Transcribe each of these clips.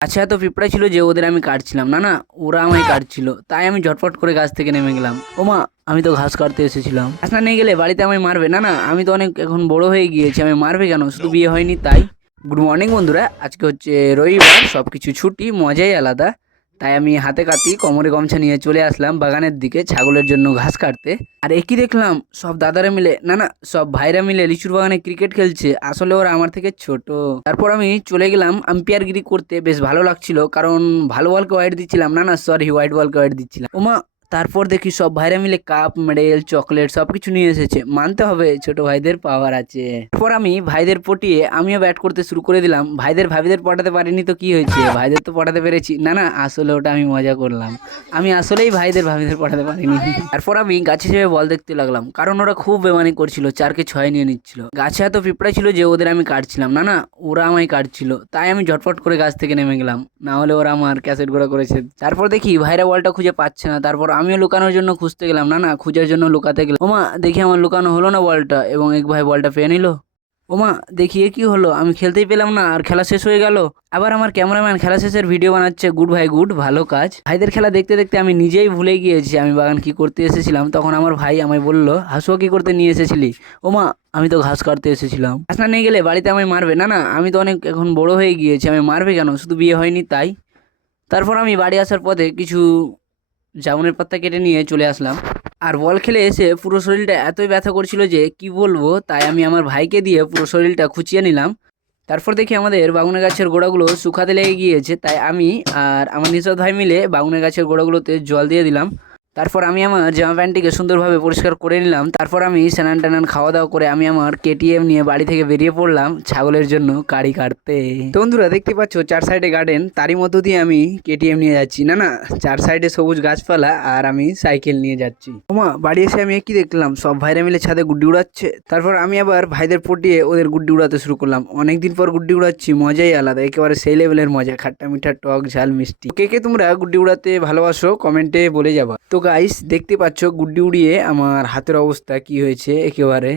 আচ্ছা, এত পিঁপড়া ছিল যে ওদের আমি কাটছিলাম না, না ওরা আমায় কাটছিল, তাই আমি ঝটপট করে গাছ থেকে নেমে গেলাম। ওমা, আমি তো ঘাস কাটতে এসেছিলাম। ঘাস না নিয়ে গেলে বাড়িতে আমায় মারবে, না না আমি তো অনেক এখন বড় হয়ে গিয়েছি, আমি মারবে কেন, শুধু বিয়ে হয়নি তাই। গুড মর্নিং বন্ধুরা, আজকে হচ্ছে রবিবার, সবকিছু ছুটি, মজাই আলাদা। তাই আমি হাতে কাটি কোমরে গামছা নিয়ে চলে আসলাম বাগানের দিকে ছাগলের জন্য ঘাস কাটতে। আর একই দেখলাম সব দাদারা মিলে, না না সব ভাইরা মিলে লিচুর বাগানে ক্রিকেট খেলছে, আসলে ওরা আমার থেকে ছোট। তারপর আমি চলে গেলাম আম্পায়ারগিরি করতে, বেশ ভালো লাগছিল, কারণ ভালো বলকে ওয়াইড দিচ্ছিলাম, না না সরি হোয়াইট বলকে ওয়াইড দিচ্ছিলাম। ওমা, তারপর দেখি সব ভাইরা মিলে কাপ, মেডেল, চকলেট সবকিছু নিয়ে এসেছে, মানতে হবে ছোট ভাইদের পাওয়ার আছে। তারপর আমি ভাইদের পটিয়ে আমিও ব্যাট করতে শুরু করে দিলাম। ভাইদের ভাবিদের পটাতে পারিনি তো কি হয়েছে, ভাইদের তো পটাতে পেরেছি। না না আসলে ওটা আমি মজা করলাম, আমি আসলেই ভাইদের ভাবিদের পটাতে পারিনি। তারপর আমি গাছে চেপে বল দেখতে লাগলাম, কারণ ওরা খুব বেমানি করছিল, 4কে 6 নিয়ে নিচ্ছিল। গাছে এত পিঁপড়া ছিল যে ওদের আমি কাটছিলাম, না না ওরা আমায় কাটছিল, তাই আমি ঝটপট করে গাছ থেকে নেমে গেলাম, না হলে ওরা আমার ক্যাসেট গোড়া করেছে। তারপর দেখি ভাইরা বলটা খুঁজে পাচ্ছে না, তারপর আমিও লুকানোর জন্য খুঁজতে গেলাম, না না খোঁজার জন্য লুকাতে গেলাম। ওমা, দেখি আমার লুকানো হলো না বলটা, এবং এক ভাই বলটা পেয়ে নিল। ওমা, দেখি এ কি হলো, আমি খেলতেই পেলাম না আর খেলা শেষ হয়ে গেল। আবার আমার ক্যামেরাম্যান খেলা শেষের ভিডিও বানাচ্ছে, গুড ভাই গুড, ভালো কাজ। ভাইদের খেলা দেখতে দেখতে আমি নিজেই ভুলে গিয়েছি আমি বাগান কি করতে এসেছিলাম। তখন আমার ভাই আমায় বলল, হাসুয়া কি করতে নিয়ে এসেছিলি। ওমা, আমি তো ঘাস কাটতে এসেছিলাম। ঘাস না নিয়ে গেলে বাড়িতে আমায় মারবে, না না আমি তো অনেক এখন বড় হয়ে গিয়েছি, আমি মারবে কেন, শুধু বিয়ে হয়নি তাই। তারপর আমি বাড়ি আসার পথে কিছু জামুনের পাতা কেটে নিয়ে চলে আসলাম। আর বল খেলে এসে পুরো শরীরটা এতই ব্যথা করছিল যে কি বলবো, তাই আমি আমার ভাইকে দিয়ে পুরো শরীরটা খুঁচিয়ে নিলাম। তারপর দেখি আমাদের বাগুনে গাছের গোড়াগুলো শুকাতে লেগে গিয়েছে, তাই আমি আর আমার নিশাদ ভাই মিলে বাগুনে গাছের গোড়াগুলোতে জল দিয়ে দিলাম। তারপর আমি আমার জামা প্যান্টটিকে সুন্দরভাবে পরিষ্কার করে নিলাম। তারপর আমি স্নান টানান খাওয়া দাওয়া করে আমি আমার কেটিএম নিয়ে বাড়ি থেকে বেরিয়ে পড়লাম ছাগলের জন্য কাড়ি কাটতে। তো বন্ধুরা দেখতে পাচ্ছ 4 সাইডে গার্ডেন, তারই মধ্য দিয়ে আমি কেটিএম নিয়ে যাচ্ছি, না না 4 সাইডে সবুজ গাছপালা, আর আমি সাইকেল নিয়ে যাচ্ছি। ওমা, বাড়ি এসে আমি কি দেখলাম, সব ভাইরা মিলে ছাদে গুড্ডি উড়াচ্ছে। তারপর আমি আবার ভাইদের পটিয়ে ওদের গুড্ডি উড়াতে শুরু করলাম। অনেকদিন পর গুড্ডি উড়াচ্ছি, মজাই আলাদা, একেবারে সেই লেভেলের মজা, খাট্টা মিঠা টক ঝাল মিষ্টি। কে কে তোমরা গুড্ডি উড়াতে ভালোবাসো কমেন্টে বলে যাবা। তো গাইস দেখতে পাচ্ছ গুড্ডি উড়িয়ে আমার হাতের অবস্থা কি হয়েছে, একেবারে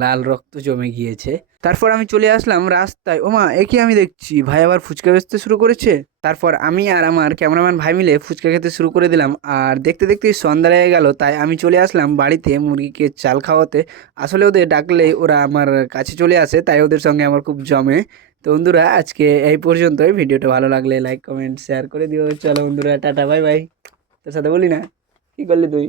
লাল রক্ত জমে গিয়েছে। তারপর আমি চলে আসলাম রাস্তায়। ওমা, একে আমি দেখছি ভাই আবার ফুচকা বেচতে শুরু করেছে। তারপর আমি আর আমার ক্যামেরাম্যান ভাই মিলে ফুচকা খেতে শুরু করে দিলাম, আর দেখতে দেখতে সন্ধ্যা লেগে গেল, তাই আমি চলে আসলাম বাড়িতে মুরগিকে চাল খাওয়াতে। আসলে ওদের ডাকলেই ওরা আমার কাছে চলে আসে, তাই ওদের সঙ্গে আমার খুব জমে। তো বন্ধুরা আজকে এই পর্যন্তই, ভিডিওটা ভালো লাগলে লাইক কমেন্ট শেয়ার করে দিও। চলো বন্ধুরা, টাটা বাই বাই। তোর সাথে বলি না, কি করলি তুই?